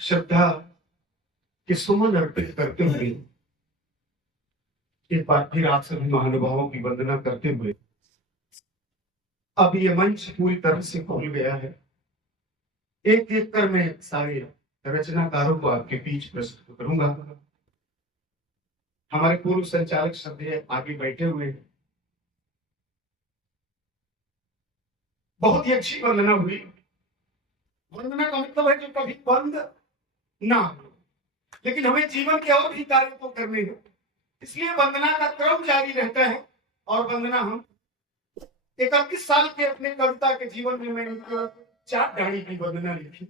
श्रद्धा के सुमन अर्पित करते हुए एक बार फिर आप सभी महानुभावों की वंदना करते हुए अब ये मंच पूरी तरह से खुल गया है। एक एक कर मैं सारे रचनाकारों को आपके बीच प्रस्तुत करूंगा। हमारे पूर्व संचालक श्रद्धेय आगे बैठे हुए हैं। बहुत ही अच्छी वंदना हुई। वंदना का मतलब है कि कभी बंद ना हो, लेकिन हमें जीवन के और भी कार्य को करने हैं, इसलिए वंदना का क्रम जारी रहता है। और वंदना हम 31 साल के अपने कविता के जीवन में मैंने 4 डाली की वंदना लिखी।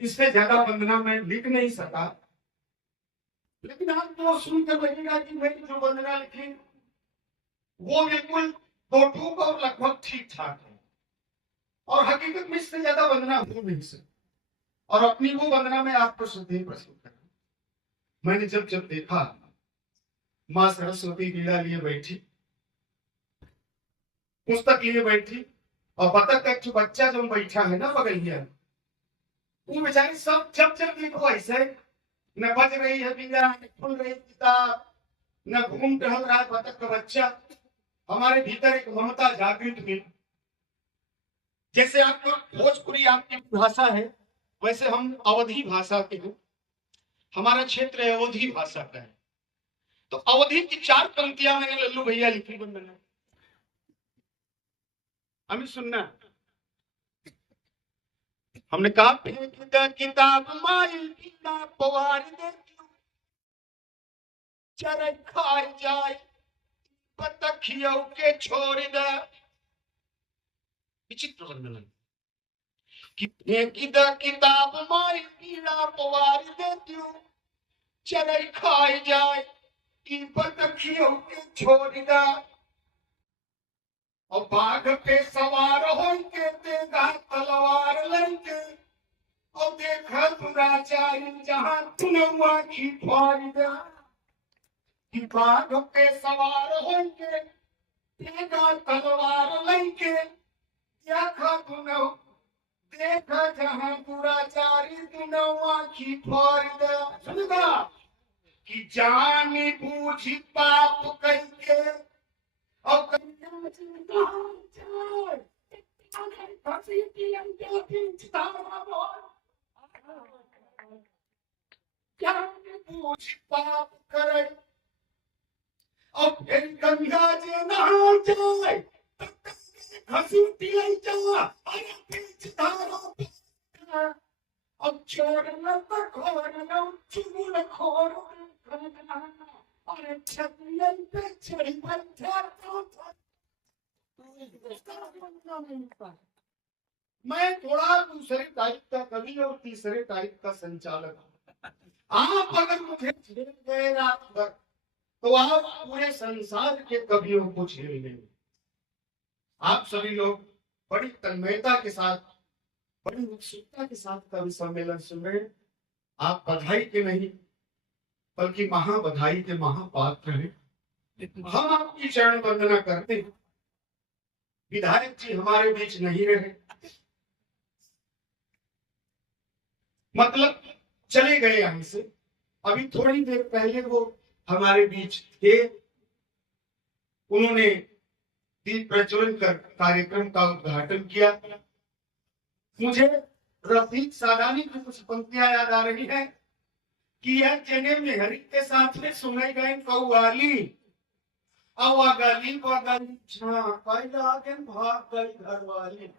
इससे ज्यादा वंदना मैं लिख नहीं सका, लेकिन आप तो सुनकर लगेगा कि मैंने जो वंदना लिखी वो बिल्कुल 2 ठूक और लगभग ठीक ठाक है, और हकीकत में इससे ज्यादा वंदना हो नहीं सकती। और अपनी वो वंदना में आपको श्रद्धेय प्रस्तुत कर, मैंने जब जब देखा माँ सरस्वती लीला लिए बैठी, पुस्तक लिए बैठी, और बतख का जो बच्चा जो बैठा है ना बगलिया, वो बेचारी सब जब जब देखो ऐसे न बज रही है बीड़ा, न खुल रही किताब, न घूम टहल रहा है बतख का बच्चा। हमारे भीतर एक ममता जागृत हुई। जैसे आपको भोजपुरी आपकी भाषा है, वैसे हम अवधी भाषा के हैं। हमारा क्षेत्र अवधी भाषा का है। तो अवधी की 4 पंक्तियां मैंने लल्लू भैया लिखी वंदना। हमें सुनना। हमने कहा फेंक दे किताब माई बिना पवार दे, चरे खाए जाए बतखियों के छोड़ दे। विचित्र वंदना कि फेंक दे किताब माई बिना पवार दे, चरे खाए जाए कि बतखियों के छोड़ दे। और बाघ पे सवार होके देगा तलवार लेके, और देखा दुराचारी जहां तुनवा की फायदा। कि बाघ पे सवार होके देगा तलवार लेके, देखा तुनव देखा जहां दुराचारी तुनवा की फायदा। सुनगा कि जानी बूझी पाप करके और पाप करे और फिर गंगा जी नहा जाए, घसीटी ले जा अरे बीच धारा। अब छोड़ना तो खोरना चुगल खोर, अरे छतरी पे चढ़ी बैठा तो मैं थोड़ा दूसरे टाइप का कवि और तीसरे टाइप का संचालक हूं। आप अगर मुझे झेल गए रात भर, तो आप पूरे संसार के कवियों को झेल लेंगे। आप सभी लोग बड़ी तन्मयता के साथ, बड़ी उत्सुकता के साथ कवि सम्मेलन सुन रहे हैं। आप बधाई के नहीं बल्कि महाबधाई के महापात्र हैं। हम आपकी चरण वंदना करते हैं। विधायक जी हमारे बीच नहीं रहे, मतलब चले गए यहां से। अभी थोड़ी देर पहले वो हमारे बीच थे। उन्होंने दीप प्रज्वलन कर कार्यक्रम का उद्घाटन किया। मुझे रफीक सादानी की कुछ पंक्तियां याद आ रही है कि यह जने में हरि के साथ में सुनाई गए कौवाली, अवागली वागली झांकन भाग गई घरवाली।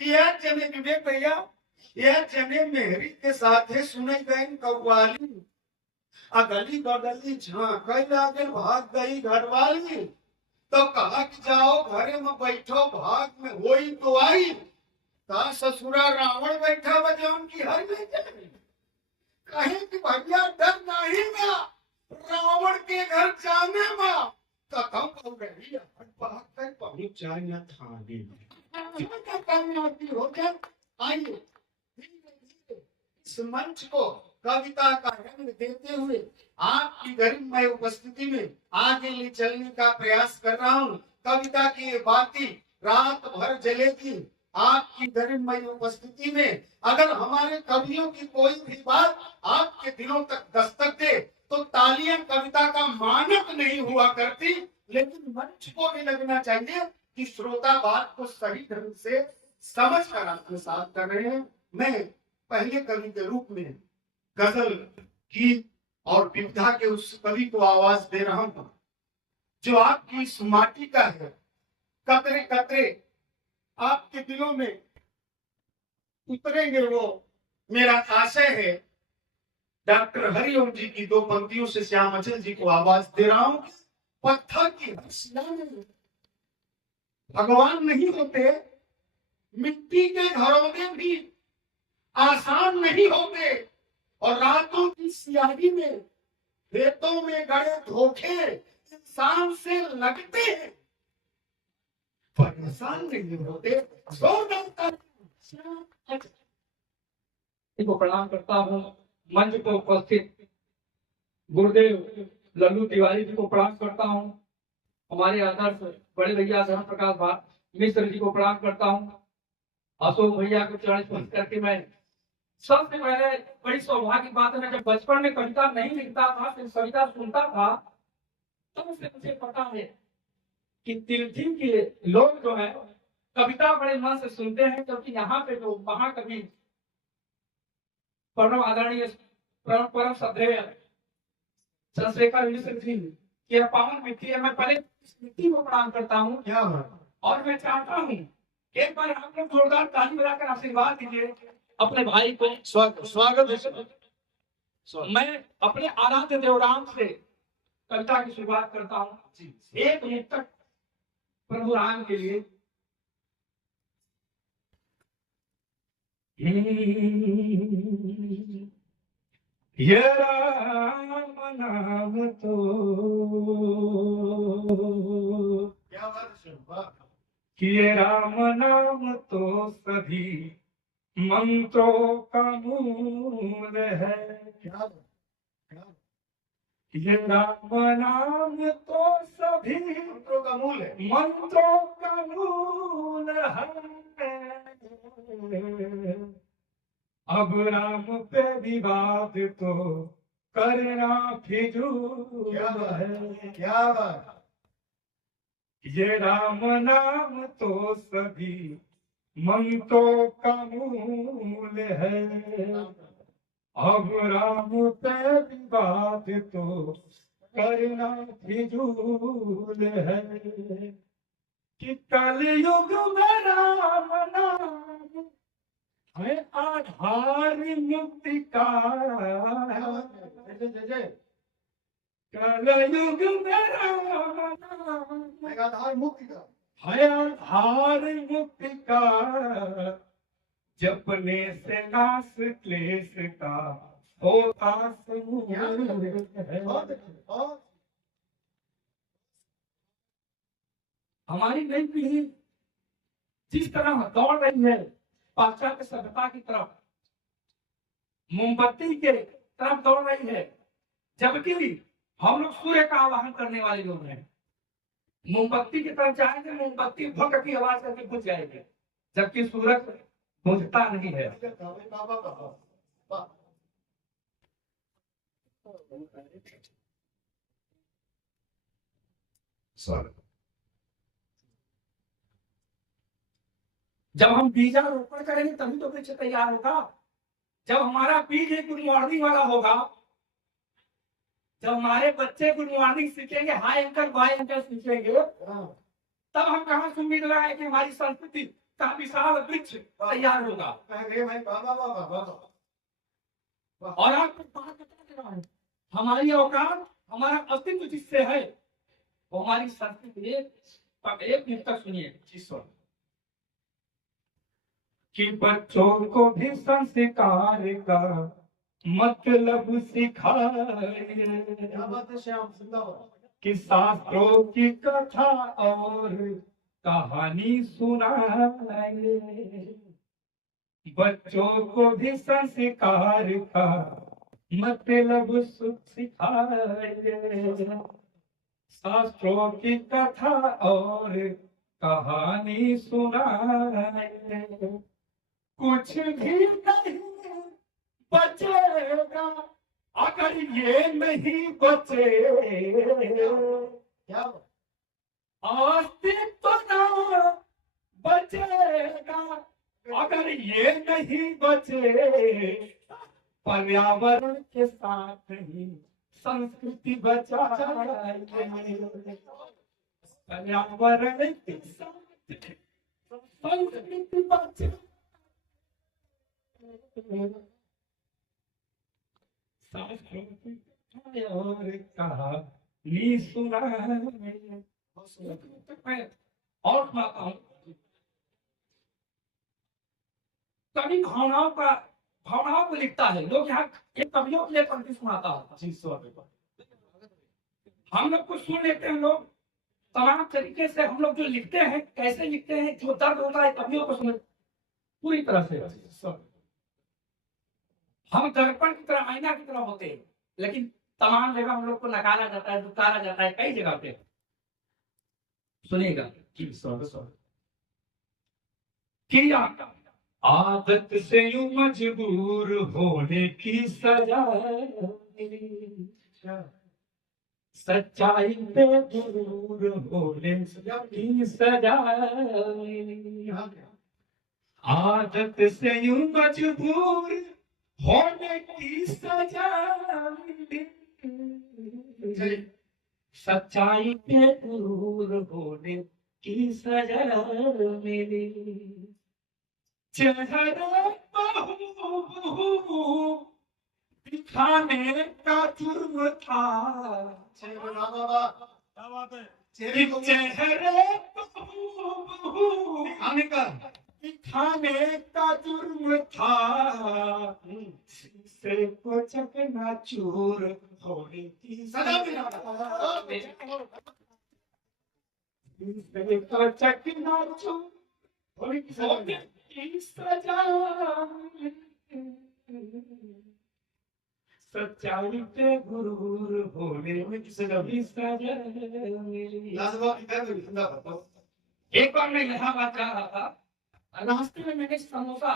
यह जने में भैया, यह जने मेहरी के साथ है सुनाई गई कौवाली, अगली बगली झांकन आगे भाग गई घरवाली। तो कहा कि जाओ घरे में बैठो, भाग में होई तो आई, का ससुरा रावण बैठा बजान की हर नहीं जाए। कहे कि भैया डर नहीं मैं रावण के घर जाने में, कथम हो रही भाग कर पहुंच जाए थाने में। हो गया। आइए इस मंच को कविता का रंग देते हुए आपकी गरिममय उपस्थिति में आगे ले चलने का प्रयास कर रहा हूँ। कविता की ये बाती रात भर जलेगी, आपकी गरिमामय उपस्थिति में अगर हमारे कवियों की कोई भी बात आपके दिलों तक दस्तक दे तो तालियां कविता का मानक नहीं हुआ करती, लेकिन मंच को भी लगना चाहिए कि श्रोता बात को सही ढंग से समझ कर आत्मसात कर रहे हैं। मैं पहले कवि के रूप में गजल, गीत और विविधा के उस कवि को आवाज दे रहा हूं जो आपकी इस माटी का है। कतरे कतरे आपके दिलों में उतरेंगे वो मेरा आशय है। डॉक्टर हरिओम जी की दो पंक्तियों से श्याम अचल जी को आवाज दे रहा हूं। पत्थर की हंसिया में भगवान नहीं होते, मिट्टी के घरों में भी आसान नहीं होते, और रातों की स्याही में खेतों में गड़े धोखे इंसान से लगते हैं पर इंसान नहीं होते। इनको प्रणाम करता हूँ। मंच पर उपस्थित गुरुदेव लल्लू तिवारी जी को प्रणाम करता हूँ। हमारे आदर्श बड़े भैया धर्म प्रकाश मिश्र जी को प्रणाम करता हूँ। अशोक भैया को चरण स्पर्श करके मैं सबसे पहले बड़ी सौभाग्य की बात है, मैं जब बचपन में कविता नहीं लिखता था, सिर्फ कविता सुनता था, तब से मुझे पता है कि तिलठी के लोग जो है कविता बड़े मन से सुनते हैं, जबकि यहाँ पे जो महाकवि परम आदरणीय परम श्रद्धेय चंद्रशेखर मिश्र जी की पावन मिट्टी है, मैं पहले इस मिट्टी को प्रणाम करता हूँ। और मैं चाहता हूँ एक बार आप लोग जोरदार ताली बजाकर आशीर्वाद दीजिए अपने भाई को। स्वागत है। मैं अपने आराध्य देवराम से कविता की शुरुआत करता हूँ एक मुक्तक प्रभु राम के लिए। ये राम नाम तो क्या बात है, ये राम नाम तो सभी मंत्रों का मूल है। ये राम नाम तो सभी मंत्रों का मूल है, मंत्रों का मूल है। अब राम पे विवाद तो करना फिजूल है। क्या बात। ये राम नाम तो सभी मंत्रों का मूल है। अब राम पे विवाद तो करना फिजूल है कि कलयुग में राम नाम है आधार मुक्ति का। कलयुग में राम नाम आधार मुक्ति का है आधार मुक्ति का। जपने से नाश क्लेश का होता समूल है। हमारी नई पीढ़ी जिस तरह दौड़ रही है पाश्चात्य सभ्यता की तरफ, मोमबत्ती के तरफ दौड़ रही है, जबकि हम लोग सूर्य का आवाहन करने वाले लोग हैं। मोमबत्ती की तरफ जाएंगे, मोमबत्ती भक की आवाज करके बुझ जाएगी, जबकि सूरज बुझता नहीं है। जब हम बीजारोपण करेंगे तभी तो वृक्ष तैयार होगा। जब हमारा बीज एक गुड मॉर्निंग वाला होगा, जब हमारे बच्चे गुड मॉर्निंग सीखेंगे, हाय अंकल बाय अंकल सीखेंगे, तब हम कहाँ से उम्मीद लगाए कि हमारी संस्कृति का विशाल वृक्ष तैयार होगा। और आपको बात बता दे रहा हूं, हमारी औकात, हमारा अस्तित्व जिससे है वो हमारी संस्कृति। एक मुक्तक सुनिए कि बच्चों को भी संस्कार का मतलब सिखाए, कि शास्त्रों की कथा और कहानी सुनाए। बच्चों को भी संस्कार का मतलब सिखाए, शास्त्रों की कथा और कहानी सुनाए, कुछ भी नहीं बचेगा अगर ये नहीं बचे, क्या अस्तित्व न बचेगा अगर ये नहीं बचे, पर्यावरण के साथ ही संस्कृति बचाएंगे, पर्यावरण के साथ संस्कृति बचाएंगे, और कहानी सुनाएंगे। मैं और सुनाता हूँ, कवि भावनाओं को लिखता है। लोग यहाँ एक कवियों के लिए पंक्ति सुनाता होता है, हम लोग को सुन लेते हैं। लोग तमाम तरीके से हम लोग जो लिखते हैं, कैसे लिखते हैं, जो दर्द होता है कवियों को सुन पूरी तरह से। हम दर्पण की तरह, आईना की तरह होते हैं, लेकिन तमाम जगह हम लोग को नकारा जाता है, दुकारा जाता है, कई जगह पे। सुनिएगा कि आदत से यूं मजबूर होने की सजा, सच्चाई पे गुरूर होने की सजा, आदत से यूं मजबूर होने की सजा, सच्चाई पे गुरूर होने की सजा मिली, चेहरे बहू दिखाने का जुर्म था, चेहरे बहू दिखाने का जुर्म था, से को चकनाचूर होने की सजा मिली, से को चकनाचूर होने की सजा, सच्चाई पे गुरूर होने की सजा मिली। एक बार मैं इलाहाबाद जा रहा था, रास्ते में मैंने समोसा,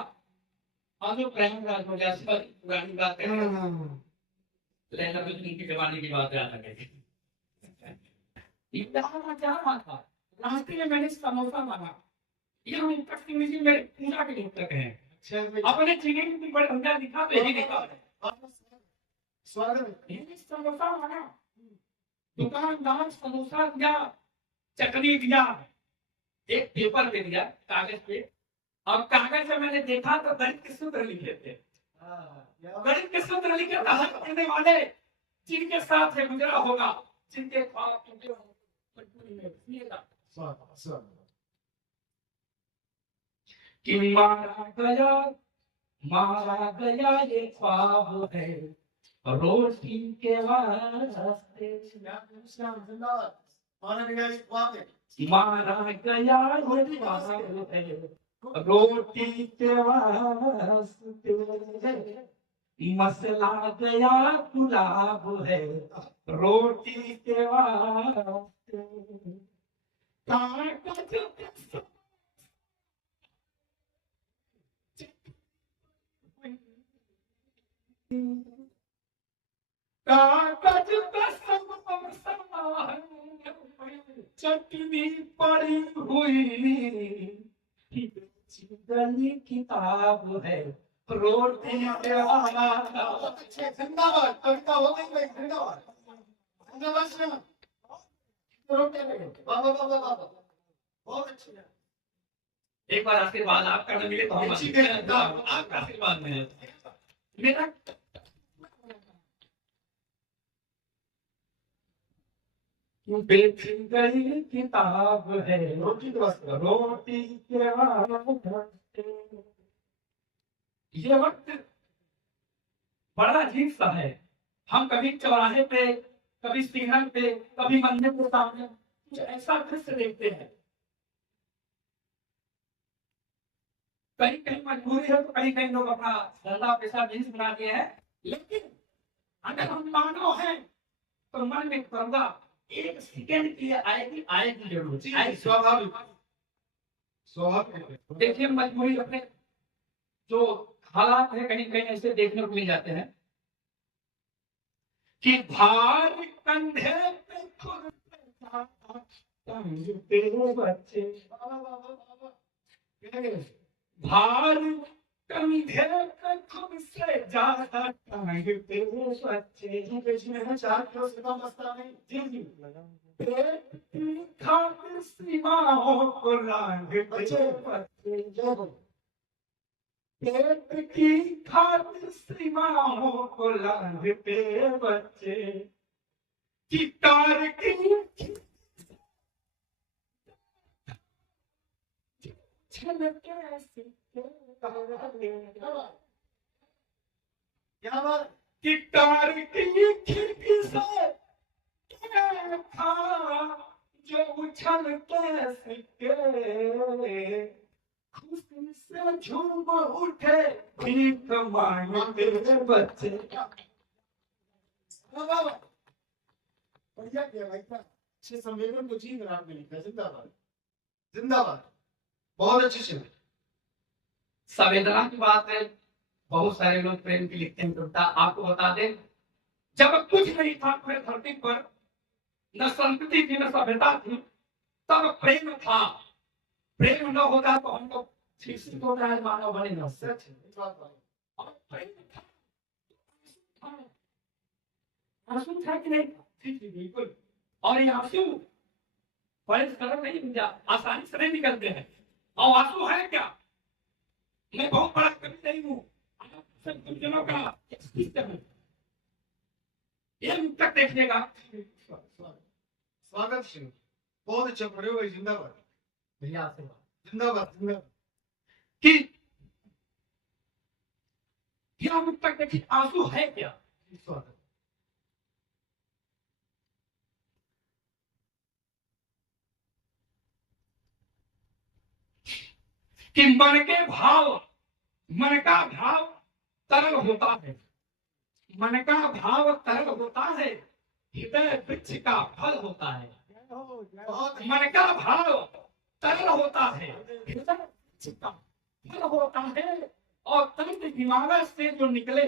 और जो प्रयागराज हो गया, पुरानी बात है, लैला मजनू के जमाने की बात याद आ गई। इलाहाबाद जा रहा था, रास्ते में मैंने समोसा मांगा। ये पश्चिमी जी मेरे पूजा के लोग तक है, अपने जिले में बड़े भंडार दिखा तो यही दिखा समोसा मांगा, दुकानदार समोसा दिया, चटनी दिया, एक पेपर पे दिया, कागज पे, और कागज में मैंने देखा तो गणित के सूत्र लिखे थे। गणित के सूत्र लिखे कहने वाले जिनके साथ है गुजरा होगा, जिनके ख्वाब टूटे कि मारा गया ये ख्वाब है रोटी के वास्ते, मारा गया ये ख्वाब है रोटी के वास्ते, मसला गया गुलाब है रोटी के वास्ते, कागज पे समोसा है, चटनी पड़ी हुई, गली किताब है रोटी के वास्ते। जिंदाबाद, कविता हो गई भाई, जिंदाबाद, जिंदाबाद, बहुत अच्छी है। एक बार आशीर्वाद आपका न मिले तो हम आपका आशीर्वाद मिले मेरा। बेच गई किताब है रोटी के वास्ते। ये वक्त बड़ा अजीब सा है। हम कभी चौराहे पे, कभी सिग्नल पे, कभी मंदिर के सामने कुछ ऐसा दृश्य देखते हैं। कहीं कहीं मजबूरी है तो कहीं कहीं लोग अपना धंधा पैसा बिजनेस बना दिए हैं, लेकिन अगर हम मानव हैं तो मन में करुणा एक सेकंड की आएगी जरूर, स्वाभाविक। स्वाभाविक है। देखिए मजबूरी अपने जो हालात है कहीं कहीं ऐसे देखने को मिल जाते हैं कि भार कंधे पे खुद तेरे बच्चे, भार कंधे पे खुद से ज्यादा टांग तेरे बच्चे, पेट की खातिर सीमाओं को लांग तेरे बच्चे, पेट की खातिर सीमाओं को लांघते बच्चे, कि तार की छलके से क्या बात, कि तार की खिड़की से देखा जो उछल के खुशी से झूम उठे भीख मांगते बच्चे। बढ़िया किया भाई साहब, अच्छे संवेदन को जी में आपने लिखा। जिंदाबाद जिंदाबाद, बहुत अच्छे से। संवेदना की बात है, बहुत सारे लोग प्रेम की लिखते हैं कविता। आपको बता दें, जब कुछ नहीं था पूरे धरती पर, न संस्कृति थी न सभ्यता थी, तब प्रेम था। प्रेम न होता तो हम लोग शिक्षित हो जाए, मानव बने न। सच है, इस बात पर। और प्रेम था, आंसू था कि नहीं? जी जी बिल्कुल। और ये आंसू बड़े सरल नहीं मिल जा, आसानी से नहीं निकलते हैं। और आंसू है क्या? मैं बहुत बड़ा कवि नहीं हूँ, आप सब गुरुजनों का एक शिष्य हूँ। ये तक देखिएगा। स्वागत सिंह, बहुत अच्छा पढ़े हुए। जिंदाबाद भैया से जिंदाबाद जिंदाबाद। कि हम तक देखिए आंसू है क्या? स्वागत। कि मन के भाव, मन का भाव तरल होता है, मन का भाव तरल होता है, हृदय वृक्ष का फल होता है। मन का भाव तरल होता है, हृदय वृक्ष का फल होता है। और तर्क हिमालय से जो निकले,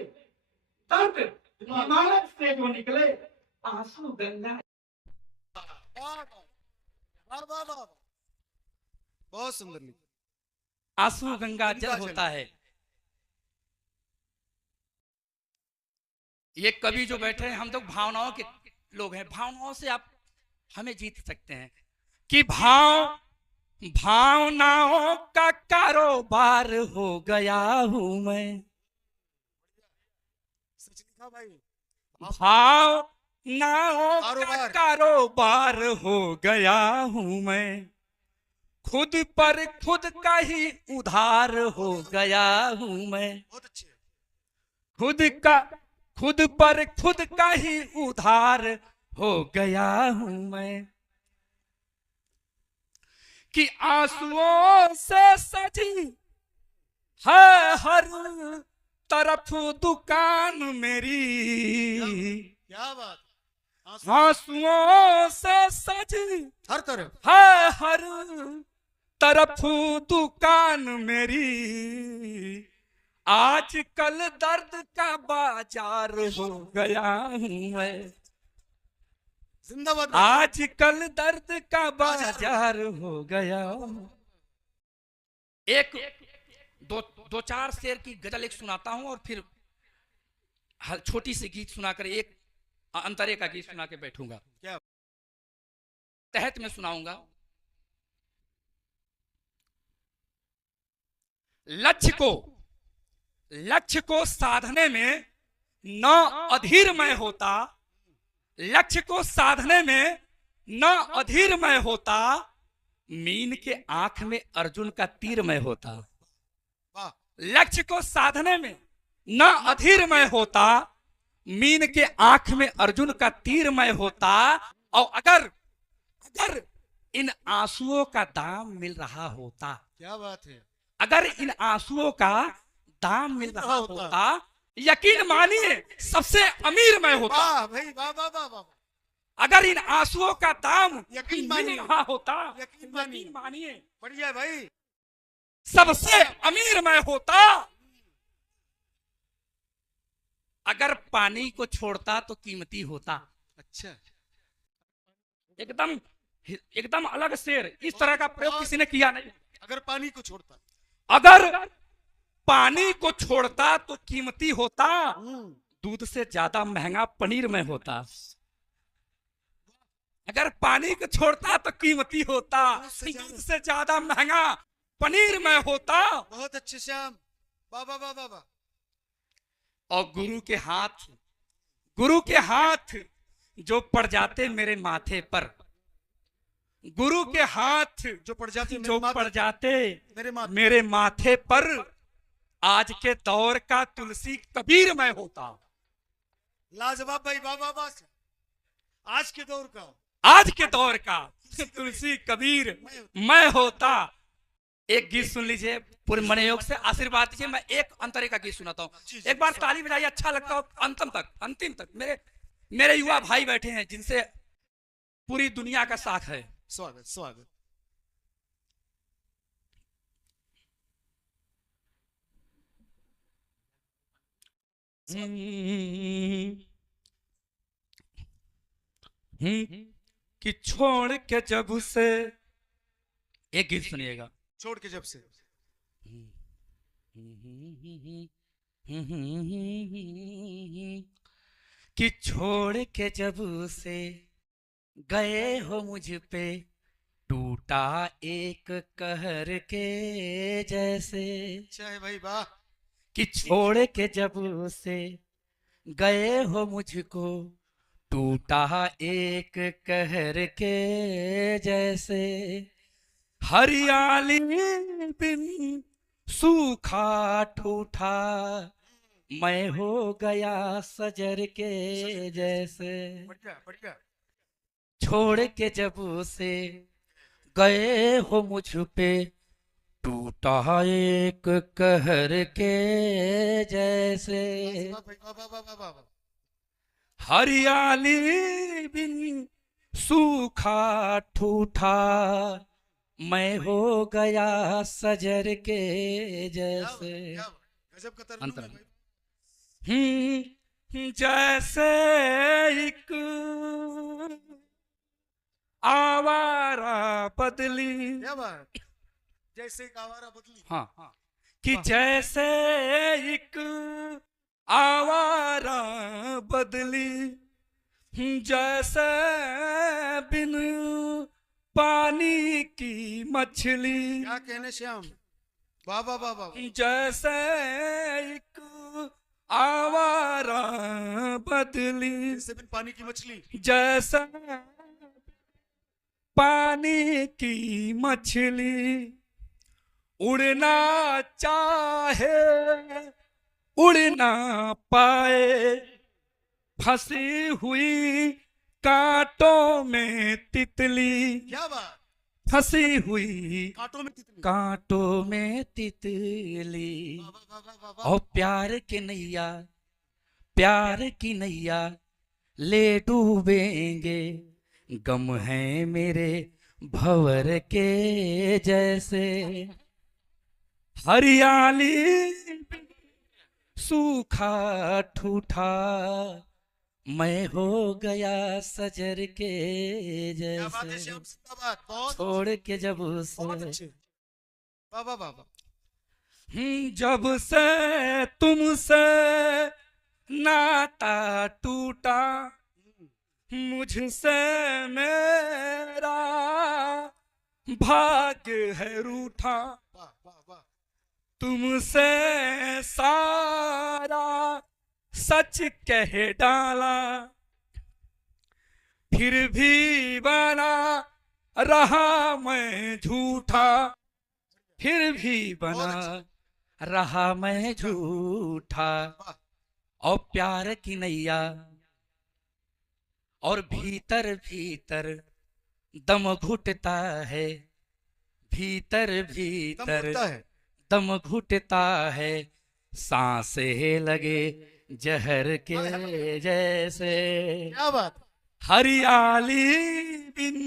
तर्क हिमालय से जो निकले, आंसू गंगा। बहुत सुंदर लिखा। आंसू गंगा जल होता है। ये कवि जो बैठे हैं, हम लोग भावनाओं के लोग हैं, भावनाओं से आप हमें जीत सकते हैं। कि भावनाओं का कारोबार हो गया हूं मैं, सच लिखा भाई। भावनाओं का कारोबार हो गया हूं मैं, खुद पर खुद का ही उधार हो गया हूं मैं, बहुत अच्छे। खुद पर खुद का ही उधार हो गया हूं मैं। कि आंसुओं से सजी है हर तरफ दुकान मेरी, क्या बात। आंसुओं से सजी हर तरफ है हर तरफ दुकान मेरी, आजकल दर्द का बाजार हो गया हूं मैं, जिंदाबाद। आजकल दर्द का बाजार हो गया। एक दो चार शेर की गजल एक सुनाता हूं और फिर छोटी सी गीत सुनाकर एक अंतरे का गीत सुना के बैठूंगा। क्या तहत में सुनाऊंगा। लक्ष्य को साधने में न अधीरमय होता, लक्ष्य को साधने में न अधीरमय होता, मीन के आंख में अर्जुन का तीरमय होता। लक्ष्य को साधने में न अधीरमय होता, मीन के आंख में अर्जुन का तीरमय होता। और अगर इन आंसुओं का दाम मिल रहा होता, क्या बात है। अगर इन आंसुओं का दाम मिल रहा होता, यकीन मानिए सबसे अमीर मैं होता। वाह भाई, वाह वाह वाह वाह। अगर इन आंसुओं का दाम यकीन मिल मानिए, रहा होता, यकीन मानिए। मानिए बढ़िया भाई। सबसे अमीर मैं होता, अगर पानी को छोड़ता तो कीमती होता। अच्छा, एकदम एकदम अलग शेर, इस तरह का प्रयोग किसी ने किया नहीं। अगर पानी को छोड़ता। अगर पानी को छोड़ता तो कीमती होता, दूध से ज्यादा महंगा पनीर में होता। अगर पानी को छोड़ता तो कीमती होता, दूध से ज्यादा महंगा पनीर में होता। बहुत अच्छे श्याम, वाह वाह वाह वाह वाह। और गुरु के हाथ जो पड़ जाते मेरे माथे पर, गुरु के हाथ जो पड़ जाते जो पड़ जाते मेरे माथे। मेरे माथे पर, आज के दौर का तुलसी कबीर मैं होता। लाजवाब भाई, वाह वाह वाह। आज के दौर का, आज के दौर का तुलसी कबीर मैं होता। एक गीत सुन लीजिए, पूरे मनयोग से आशीर्वाद दीजिए। मैं एक अंतरे का गीत सुनाता हूँ, एक बार ताली बजाइए, अच्छा लगता हो। अंतिम तक मेरे युवा भाई बैठे हैं जिनसे पूरी दुनिया का साथ है। स्वागत स्वागत। कि छोड़ के जब से, एक गीत सुनिएगा। छोड़ के जब से, कि छोड़ के जब से गए हो मुझ पे, टूटा एक कहर के जैसे। अच्छा है भाई, वाह। कि छोड़ के जब से गए हो मुझको, टूटा एक कहर के जैसे। हरियाली बिन सूखा ठूठा, मैं हो गया सजर के जैसे। बढ़िया बढ़िया। छोड़ के जब से गए हो मुझ पे, टूटा एक कहर के जैसे। वाह भाई, वाह वाह वाह वाह वाह। हरियाली बिन सूखा ठूठा, मैं हो गया सजर के जैसे। क्या बात, गजब का तरन्नुम है अंतरंग। भाई। जैसे एक आवारा बदली। क्या बात, जैसे एक आवारा बदली। हाँ, कि जैसे एक आवारा बदली, जैसे बिन पानी की मछली। क्या कहने श्याम, वाह वाह वाह वाह। जैसे एक आवारा बदली, जैसे बिन पानी की मछली। जैसे पानी की मछली। उड़ना चाहे उड़ ना पाए, फंसी हुई कांटों में तितली। क्या बात, फंसी हुई कांटों में तितली। कांटों में तितली। वाह वाह वाह वाह वाह। और प्यार की नैया ले डूबेंगे, गम है मेरे भंवर के जैसे। हरियाली सूखा ठूठा, मैं हो गया सजर के क्या बात है जैसे। श्याम, जिंदाबाद, बहुत छोड़ के जब बहुत से, अच्छे। वाह वाह वाह वाह। जब से तुमसे नाता टूटा, मुझसे मेरा भाग्य है रूठा। वाह वाह वाह। तुमसे सारा सच कह डाला, फिर भी बना रहा मैं झूठा। फिर भी बना रहा मैं झूठा। और प्यार की नैया, और भीतर भीतर दम घुटता है, भीतर दम भीतर घुटता है। दम घुटता है, सांसें लगे जहर के जैसे। क्या बात, हरियाली बिन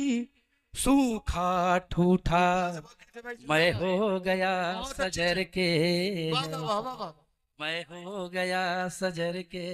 सूखा ठूठा कैसे भाई? मैं हो गया बहुत अच्छे सजर के वाह वाह वाह वाह वाह। मैं हो गया सजर के